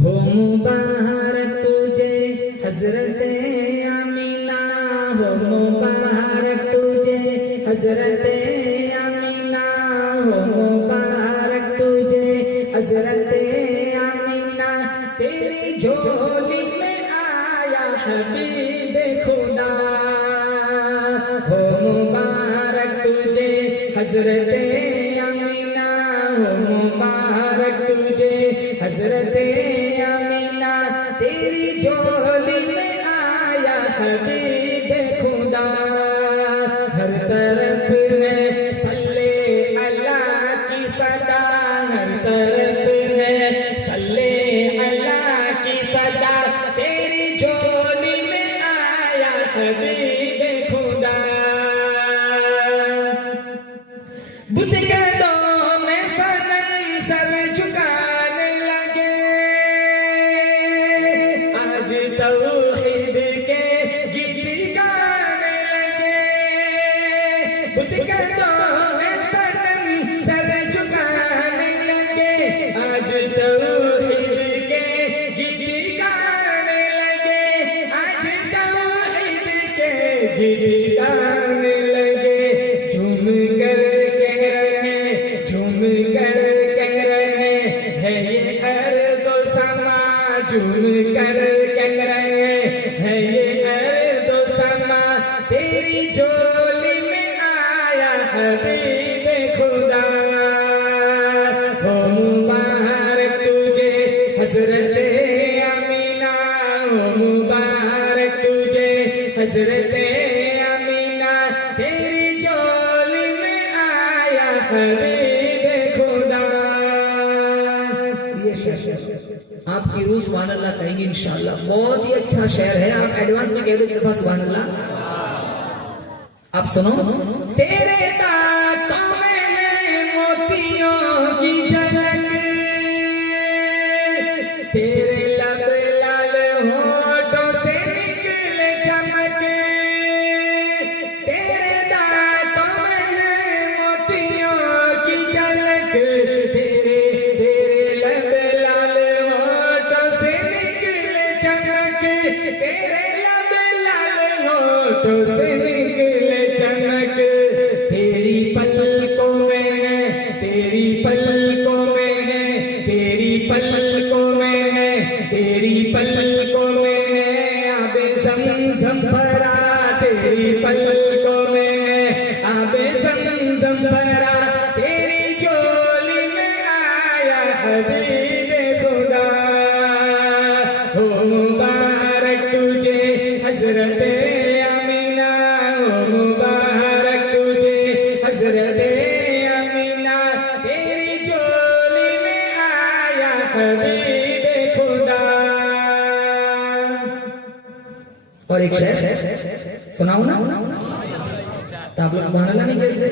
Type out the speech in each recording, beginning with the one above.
हो मुबारक तुझे हजरत अमीना, हो मुबारक तुझे हजरत अमीना, हो मुबारक तुझे हजरत अमीना। तेरी झोली में आया हबीब खुदा, हो मुबारक तुझे हजरत अमीना, हो मुबारक तुझे हजरत अमीना। तेरी झोली में आया हबीब खुदा। हर तरफ है सल्ले अल्लाह की सदा, हर तरफ है सल्ले अल्लाह की सदा। तेरी झोली में आया हबीब खुदा। बुतगदों में सनम सर झुकाने लगे, आज तौहीद के गीत गाने लगे। बुतगदों में सनम सर झुकाने लगे, आज तौहीद के गीत गाने लगे, आज तौहीद के गीत गाने लगे। झूम कर कह रहे, झूम कर कह रहे है ये अर्दो समा, झूम कर कह रहे है ये अर्दो समा। तेरी झोली में आया हबीब खुदा, हो मुबारक तुझे हजरत अमीना, हो मुबारक तुझे हजरत अमीना। तेरी झोली में आया हबीब खुदा। ये शेर आपकी रूह सुभान अल्लाह कहेंगे इंशाअल्लाह। बहुत ही अच्छा शेर है, आप एडवांस में कह दो एक दफा सुभान अल्लाह। आप सुनो। तेरे दांतों में है मोतियों की झलक, तेरे लब लाल होठों से निकले चमक। तेरे दांतों में है मोतियों की झलक, तेरे लब लाल होठों से निकले चमक, तेरे लब लाल होठों से निकले चमक। तेरी पलकों में है, तेरी पलकों में है, तेरी पलकों में है, तेरी पलकों में है आबे ज़मज़म भरा। तेरी पलकों में है आबे ज़मज़म भरा। तेरी झोली में आया हबीब खुदा, हो मुबारक तुझे हजरत अमीना, हो मुबारक तुझे हजरत अमीना। तेरी झोली में आया हबीब खुदा। और एक शेर सुनाऊं ना, तो आप लोग सुभान अल्लाह नहीं कहते?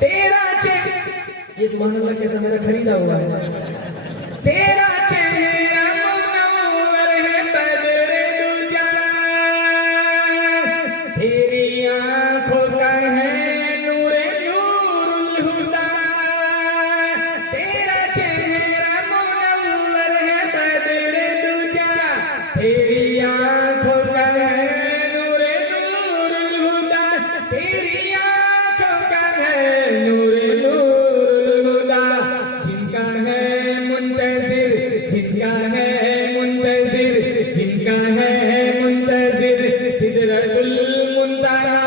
तेरा चेहरा, ये सुभान अल्लाह कैसा मेरा खरीदा हुआ है। तेरा चेहरा मुनव्वर है बदरे दूजा, तेरी आंखों का है नूरे नूरुल हुदा। तेरा चेहरा मुनव्वर है बदरे दूजा, तेरी आंखों का है नूरे नूरुल हुदा। तेरी आंखों का है नूरे नूरुल हुदा। जिनका है मुंतजिर, जिनका है मुंतजिर, जिनका है मुंतजिर सिदरतुल मुंतहा,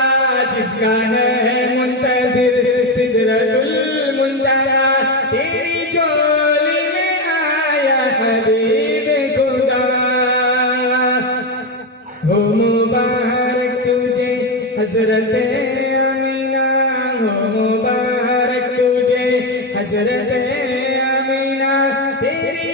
जिनका है मुंतजिर सिदरतुल मुंतहा। तेरी झोली में आया हबीब खुदा, हो मुबारक तुझे हजरत अमीना, हो मुबारक तुझे हजरत अमीना। तेरी